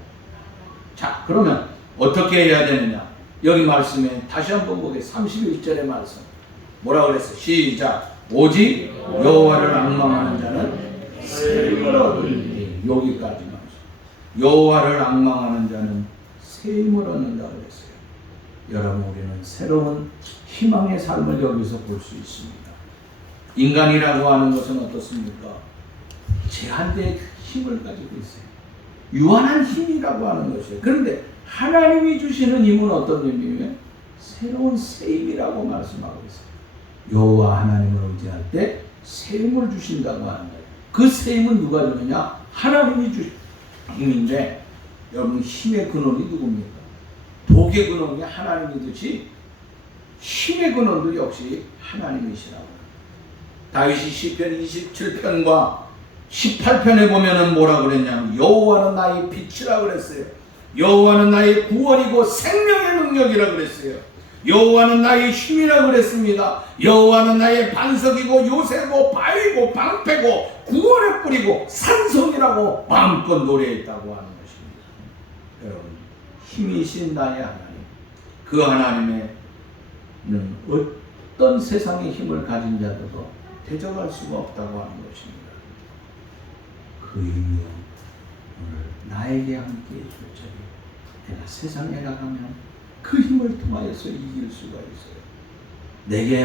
자, 그러면 어떻게 해야 되느냐? 여기 말씀에 다시 한번 보겠습니다. 31절의 말씀 뭐라 그랬어요? 시작. 오직 여호와를 앙망하는 자는 새 힘을 얻으리니. 여기까지 말씀. 여호와를 앙망하는 자는 새 힘을 얻는다 그랬어요. 여러분, 우리는 새로운 희망의 삶을 여기서 볼 수 있습니다. 인간이라고 하는 것은 어떻습니까? 제한된 힘을 가지고 있어요. 유한한 힘이라고 하는 것이에요. 그런데 하나님이 주시는 힘은 어떤 힘이에요? 새로운 새 힘이라고 말씀하고 있어요. 여호와 하나님을 의지할 때 새 힘을 주신다고 하는 거예요. 그 새 힘은 누가 주느냐? 하나님이 주신 힘인데, 여러분, 힘의 근원이 누굽니까? 복의 근원이 하나님이듯이 힘의 근원도 역시 하나님이시라고. 다윗이 시편 27편과 18편에 보면은 뭐라 그랬냐면 여호와는 나의 빛이라 그랬어요. 여호와는 나의 구원이고 생명의 능력이라 그랬어요. 여호와는 나의 힘이라 그랬습니다. 여호와는 나의 반석이고 요새고 바위고 방패고 구원의 뿌리고 산성이라고 마음껏 노래했다고 하는 것입니다. 여러분, 힘이신 나의 하나님, 그 하나님의 어떤 세상의 힘을 가진 자들도 대적할 수가 없다고 하는 것입니다. 그 힘이요, 오늘 나에게 함께 해줄 자리, 내가 세상에 나가면 그 힘을 통하여서 이길 수가 있어요. 내게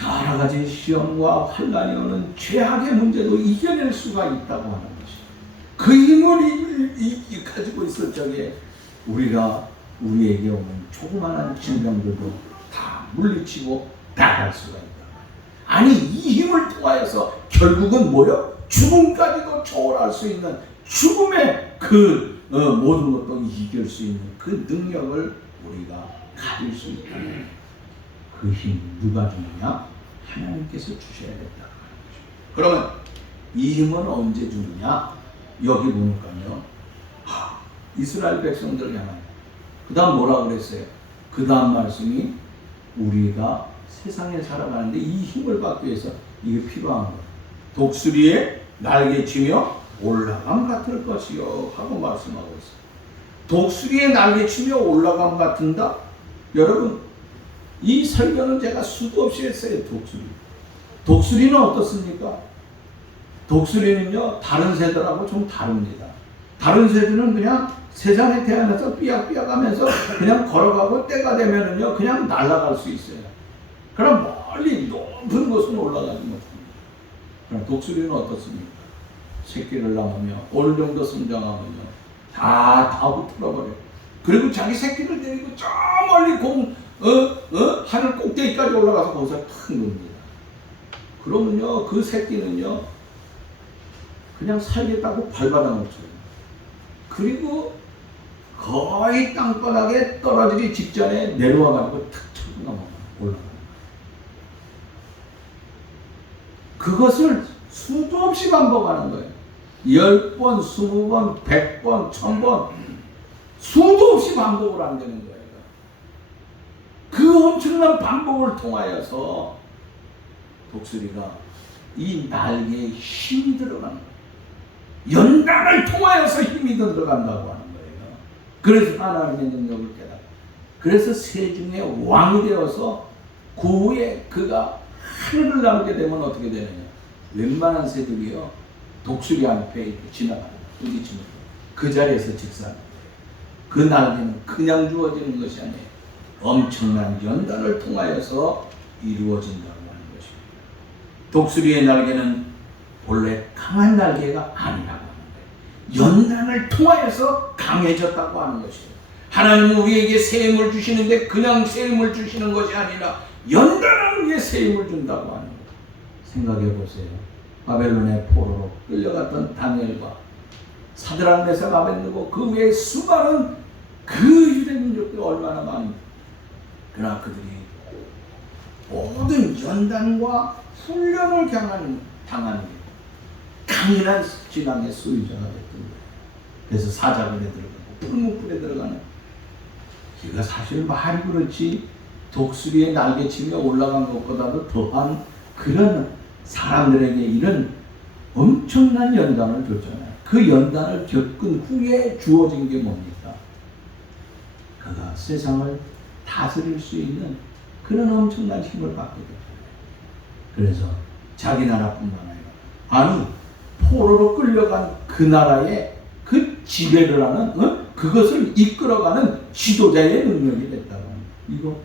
여러 가지 시험과 환난이 오는 죄악의 문제도 이겨낼 수가 있다고 하는 것이에요. 그 힘을 가지고 있을 적에 우리에게 오는 조그마한 질병들도 다 물리치고 나갈 수가 있다. 아니, 이 힘을 통하여서 결국은 뭐요? 죽음까지도 초월할 수 있는 죽음의 그 모든 것도 이길 수 있는 그 능력을 우리가 가질 수 있다는 그 힘 누가 주느냐? 하나님께서 주셔야 된다고 하는 것입니다. 그러면 이 힘은 언제 주느냐? 여기 보니까요, 이스라엘 백성들 향하여 그 다음 뭐라 그랬어요? 그 다음 말씀이 우리가 세상에 살아가는데 이 힘을 받기 위해서 이게 필요한 거예요. 독수리의 날개치며 올라감 같을 것이요 하고 말씀하고 있어요. 독수리의 날개치며 올라감 같은다? 여러분, 이 설교는 제가 수도 없이 했어요. 독수리는 어떻습니까? 독수리는요, 다른 새들하고 좀 다릅니다. 다른 새들은 그냥 세상에 태어나서 삐약삐약하면서 그냥 걸어가고 때가 되면은요 그냥 날아갈 수 있어요. 그럼 멀리 높은 곳은 올라가지 못합니다. 그럼 독수리는 어떻습니까? 새끼를 낳으며 어느 정도 성장하면요 다 흩어버려요. 그리고 자기 새끼를 데리고 저 멀리 하늘 꼭대기까지 올라가서 거기서 탁 놉니다. 그러면요 그 새끼는요 그냥 살겠다고 발바닥을 쳐요. 그리고 거의 땅바닥에 떨어지기 직전에 내려와가지고 탁 쳐서 올라가요. 그것을 수도 없이 반복하는 거예요. 10번, 20번, 100번, 1000번 수도 없이 반복을 안 되는 거예요. 그 엄청난 반복을 통하여서 독수리가 이 날개에 힘이 들어가는 거예요. 연단을 통하여서 힘이 들어간다고 하는 거예요. 그래서 하나님의 능력을 깨닫고, 그래서 새 중에 왕이 되어서 그 후에 그가 하늘을 나르게 되면 어떻게 되느냐? 웬만한 새들이요 독수리 앞에 이렇게 지나가는 거예요. 그 자리에서 직사하는 거예요. 그 날개는 그냥 주어지는 것이 아니에요. 엄청난 연단을 통하여서 이루어진다고 하는 것입니다. 독수리의 날개는 본래 강한 날개가 아니라고 하는 거예요. 연단을 통하여서 강해졌다고 하는 것이에요. 하나님은 우리에게 새 힘을 주시는데 그냥 새 힘을 주시는 것이 아니라 연단을 위해 새 힘을 준다고 하는 거예요. 생각해 보세요. 바벨론의 포로로 끌려갔던 다니엘과 사드락 메삭 아벳느고 그 외에 수많은 그 유대 민족들이 얼마나 많이, 그러나 그들이 모든 연단과 훈련을 당하는 강인한 진앙의 소유자가 됐던 거예요. 그래서 사자굴에 들어가고 풀무불에 들어가는, 이거 사실 말이 그렇지 독수리의 날개치며 올라간 것보다도 더한 그런 사람들에게 이런 엄청난 연단을 줬잖아요. 그 연단을 겪은 후에 주어진 게 뭡니까? 그가 세상을 다스릴 수 있는 그런 엄청난 힘을 받게 됐잖아요. 그래서 자기 나라뿐만 아니라 아니 포로로 끌려간 그 나라에 그 지배를 하는 그것을 이끌어가는 지도자의 능력이 됐다고 합니다. 이거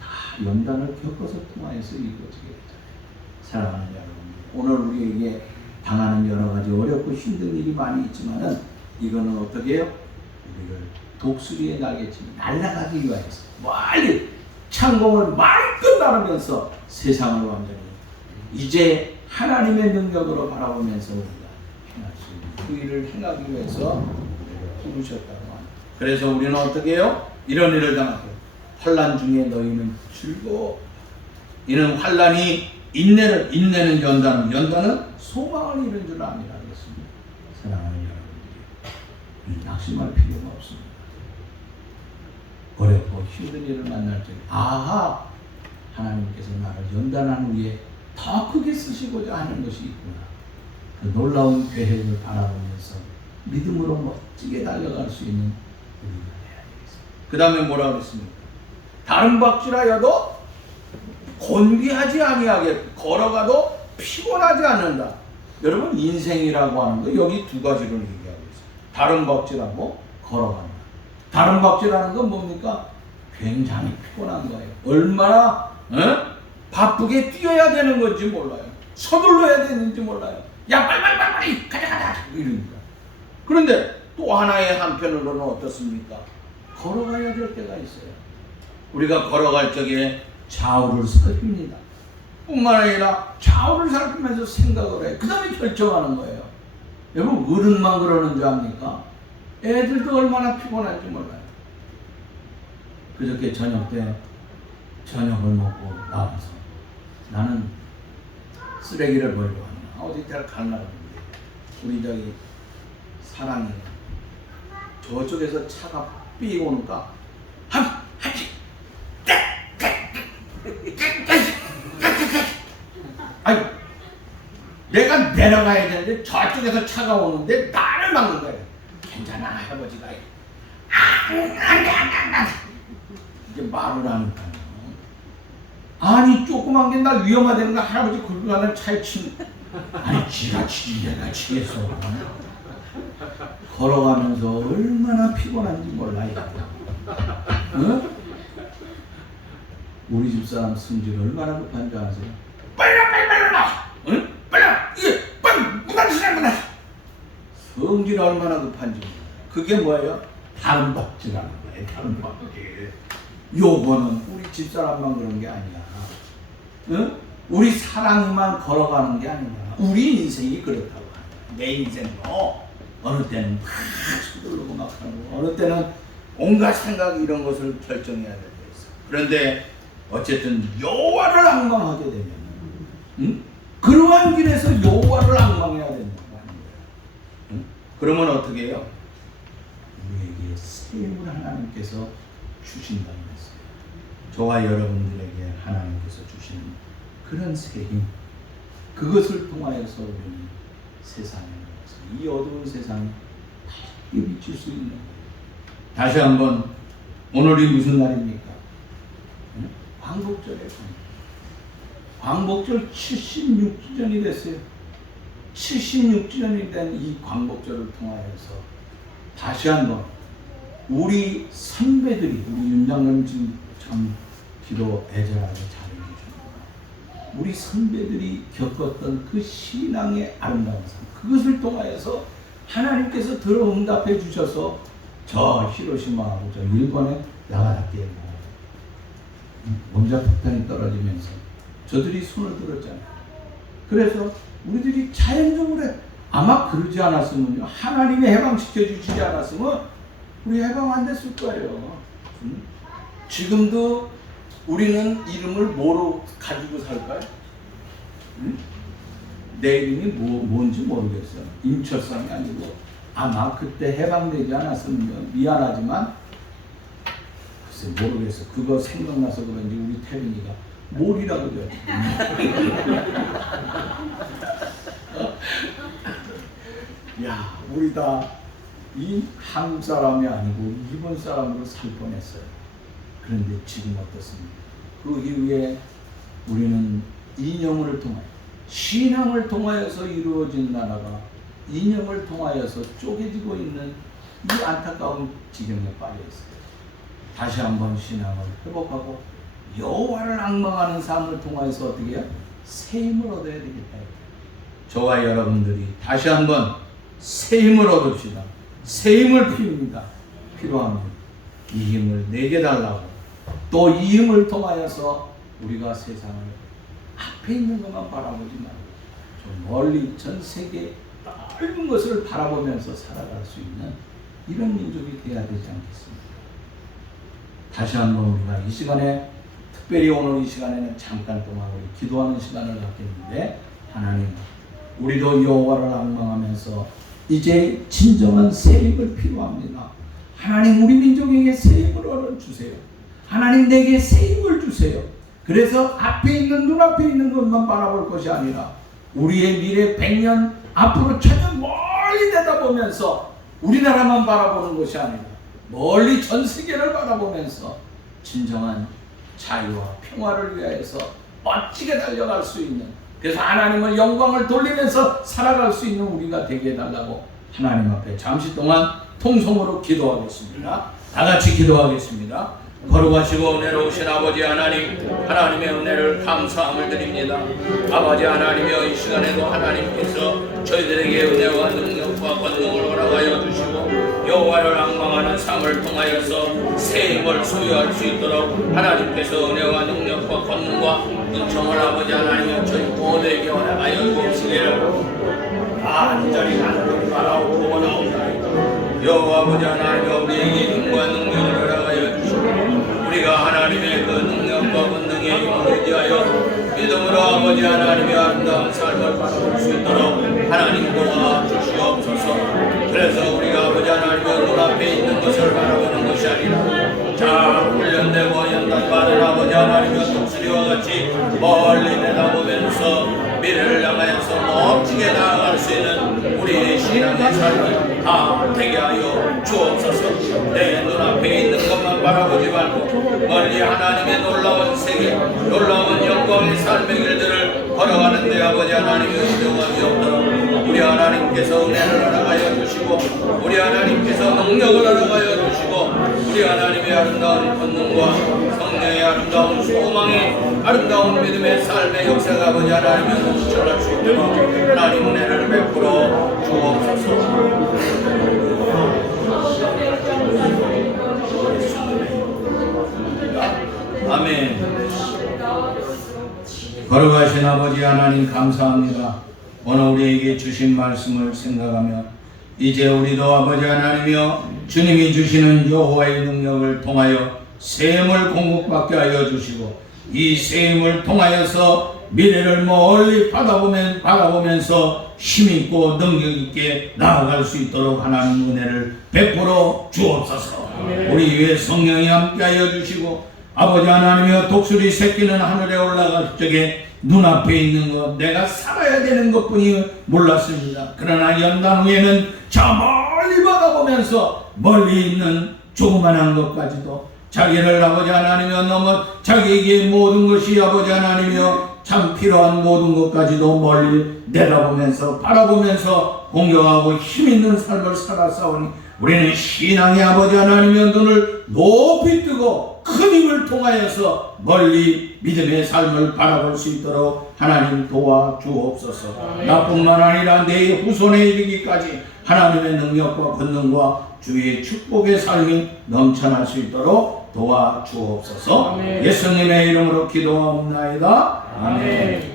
다 연단을 겪어서 통하여서 이루어지게 됐잖아요. 사랑하는 여러분, 오늘 우리에게 당하는 여러 가지 어렵고 힘든 일이 많이 있지만은 이거는 어떻게 해요? 우리를 독수리의 날개치며 날아가기 위해서 멀리 창공을 말끝 나르면서 세상을 완전히 이제 하나님의 능력으로 바라보면서 우리가 행할 수 있는 그 일을 행하기 위해서 우리를 부르셨다고 합니다. 그래서 우리는 어떻게 해요? 이런 일을 당하고 환난 중에 너희는 즐거워. 이는 환난이 인내는 연단은 소망을 이룬 줄 압니다. 그렇습니다. 사랑하는 여러분들이 낙심할 필요가 없습니다. 어렵고 힘든 일을 만날 때 아하 하나님께서 나를 연단한 후에 더 크게 쓰시고자 하는 것이 있구나. 그 놀라운 계획을 바라보면서 믿음으로 멋지게 달려갈 수 있는 우리가 해야 되겠습니다. 그 다음에 뭐라 그랬습니까? 다른 박질하여도 곤비하지 아니하게 걸어가도 피곤하지 않는다. 여러분 인생이라고 하는 거 여기 두 가지를 얘기하고 있어요. 다른 박질하고 걸어간다. 다른 박질하는 건 뭡니까? 굉장히 피곤한 거예요. 얼마나 바쁘게 뛰어야 되는 건지 몰라요. 서둘러야 되는지 몰라요. 야 빨리 가자 이러니까. 그런데 또 하나의 한편으로는 어떻습니까? 걸어가야 될 때가 있어요. 우리가 걸어갈 적에 좌우를 살핍니다. 뿐만 아니라 좌우를 살피면서 생각을 해요. 그 다음에 결정하는 거예요. 여러분 어른만 그러는 줄 압니까? 애들도 얼마나 피곤한지 몰라요. 그저께 저녁 때 저녁을 먹고 나와서 나는 쓰레기를 버리고 왔나 어디 가려고 그러는데 우리 저기 사랑이가 저쪽에서 차가 삐 오니까 아니 내가 내려가야 되는데 저쪽에서 차가 오는데 나를 막는 거예요. 괜찮아 할아버지가 이제 말을 하니까요. 아니 조그만 게 날 위험하다는 거 할아버지 굴고 가는 차에 치는 아니 지가 치지 내가 치겠어. 걸어가면서 얼마나 피곤한지 몰라요. 응? 우리 집사람 성질 얼마나 급한 줄 아세요? 빨리 나! 응? 빨리! 이게 빨리 문 닫으시라구나! 성질 얼마나 급한지. 그게 뭐예요? 다른 박질하는 거예요. 다른 박질. 요거는 우리 집사람만 그런 게 아니야. 응? 우리 사랑이만 걸어가는 게 아니야. 우리 인생이 그렇다고 하는 내 인생도 어느 때는 막 서두르고 막 하는 거, 어느 때는 온갖 생각 이런 것을 결정해야 될 때 있어. 그런데 어쨌든 여호와를 앙망하게 되면, 응? 그러한 길에서 여호와를 앙망해야 된다고 하는 거예요. 응? 그러면 어떻게 해요? 우리에게 샘을 하나님께서 주신다는 것이에요. 저와 여러분들에게 하나님께서 주시는 그런 새 힘, 그것을 통하여서 우리는 세상에 나가서 이 어두운 세상에 밝게 비칠 수 있는 거예요. 다시 한번 오늘이 무슨 날입니까? 응? 광복절에 광복절 76주년이 됐어요. 76주년이 된 이 광복절을 통하여서 다시 한번 우리 선배들이, 우리 윤장님 지금 참 기도 애절하게 잘해주셨구나. 우리 선배들이 겪었던 그 신앙의 아름다운 삶, 그것을 통하여서 하나님께서 들어 응답해 주셔서 저 히로시마하고 저 일본의 나가사키에 원자 폭탄이 떨어지면서 저들이 손을 들었잖아요. 그래서 우리들이 자연적으로 아마 그러지 않았으면요, 하나님이 해방시켜 주시지 않았으면 우리 해방 안 됐을 거예요. 지금도 우리는 이름을 뭐로 가지고 살까요? 내 이름이 뭔지 모르겠어요. 임철상이 아니고 아마 그때 해방되지 않았으면 미안하지만 글쎄 모르겠어. 그거 생각나서 그런지 우리 태빈이가 몰이라고 그래. 야, 우리 다 이 한국 사람이 아니고 일본 사람으로 살 뻔했어요. 그런데 지금 어떻습니까? 그 이후에 우리는 이념을 통하여, 신앙을 통하여서 이루어진 나라가 이념을 통하여서 쪼개지고 있는 이 안타까운 지경에 빠져 있어요. 다시 한번 신앙을 회복하고 여호와를 앙망하는 삶을 통하여서 어떻게 해요? 새 힘을 얻어야 되겠다. 저와 여러분들이 다시 한번 새 힘을 얻읍시다. 새 힘을 필요하면 이 힘을 내게 달라고, 또 이 힘을 통하여서 우리가 세상을 앞에 있는 것만 바라보지 말고 좀 멀리 전 세계 넓은 것을 바라보면서 살아갈 수 있는 이런 민족이 되어야 되지 않겠습니까? 다시 한번 우리가 이 시간에, 특별히 오늘 이 시간에는 잠깐 동안 우리 기도하는 시간을 갖겠는데, 하나님, 우리도 여호와를 앙망하면서 이제 진정한 새 힘을 필요합니다. 하나님, 우리 민족에게 새 힘을 얻어주세요. 하나님, 내게 새 힘을 주세요. 그래서 앞에 있는, 눈앞에 있는 것만 바라볼 것이 아니라 우리의 미래 100년, 앞으로 1000년 멀리 내다보면서 우리나라만 바라보는 것이 아니라 멀리 전 세계를 바라보면서 진정한 자유와 평화를 위하여서 멋지게 달려갈 수 있는, 그래서 하나님을 영광을 돌리면서 살아갈 수 있는 우리가 되게 해달라고 하나님 앞에 잠시 동안 통성으로 기도하겠습니다. 다 같이 기도하겠습니다. 거룩하시고 은혜로우신 아버지 하나님, 하나님의 은혜를 감사함을 드립니다. 아버지 하나님이여, 이 시간에도 하나님께서 저희들에게 은혜와 능력과 권능을 허락하여 주시고 여호와를 앙망하는 삶을 통하여서 새 힘을 소유할 수 있도록 하나님께서 은혜와 능력과 권능과 은총을 아버지 하나님이여 저희 모두에게 허락하여 주시기를 간절히 바라옵고 원하옵나이다. 여호와 아버지 하나님이여, 우리에게 힘과 능력을 허락하여 주시고 우리가 하나님의 그 능력과 권능에 힘을 의지하여 믿음으로 아버지 하나님의 아름다운 삶을 바라볼 수 있도록 하나님 도와주시옵소서. 그래서 우리가 아버지 하나님의 눈앞에 있는 것을 바라보는 것이 아니라 잘 훈련되고 연단받은 아버지 하나님의 독수리와 같이 멀리 내다보면서 미래를 향하여서 멋지게 나아갈 수 있는 우리의 신앙의 삶이 다 되게 하여 주옵소서. 내 눈앞에 있는 것만 바라보지 말고 멀리 하나님의 놀라운 세계, 놀라운 영광의 삶의 길들을 걸어가는데 아버지 하나님의 의도감이 없도록 우리 하나님께서 은혜를 허락하여 주시고 우리 하나님께서 능력을 허락하여 주시고 우리 하나님의 아름다운 권능과 성령의 아름다운 소망의 아름다운 믿음의 삶의 역사가 아버지 하나님의 넘쳐날 수 있도록 하나님 은혜를 베풀어 주옵소서. 아멘. 거룩하신 아버지 하나님 감사합니다. 오늘 우리에게 주신 말씀을 생각하며 이제 우리도 아버지 하나님이여 주님이 주시는 여호와의 능력을 통하여 새 힘을 공급받게 하여 주시고 이 새 힘을 통하여서 미래를 멀리 바라보면서 힘있고 능력있게 나아갈 수 있도록 하나님 은혜를 베풀어 주옵소서. 우리 위에 성령이 함께하여 주시고 아버지 하나님이여 독수리 새끼는 하늘에 올라갈 적에 눈앞에 있는 것, 내가 살아야 되는 것뿐이 몰랐습니다. 그러나 연단 후에는 저 멀리 바라보면서 멀리 있는 조그만한 것까지도 자기를 아버지 하나님이여 넘어 자기에게 모든 것이 아버지 하나님이여 참 필요한 모든 것까지도 멀리 내다보면서 바라보면서 공경하고 힘있는 삶을 살아싸우니 우리는 신앙의 아버지 하나님의 눈을 높이 뜨고 큰 힘을 통하여서 멀리 믿음의 삶을 바라볼 수 있도록 하나님 도와주옵소서. 나뿐만 아니라 내 후손에 이르기까지 하나님의 능력과 권능과 주의 축복의 삶이 넘쳐날 수 있도록 도와주옵소서. 예수님의 이름으로 기도하옵나이다. 아멘.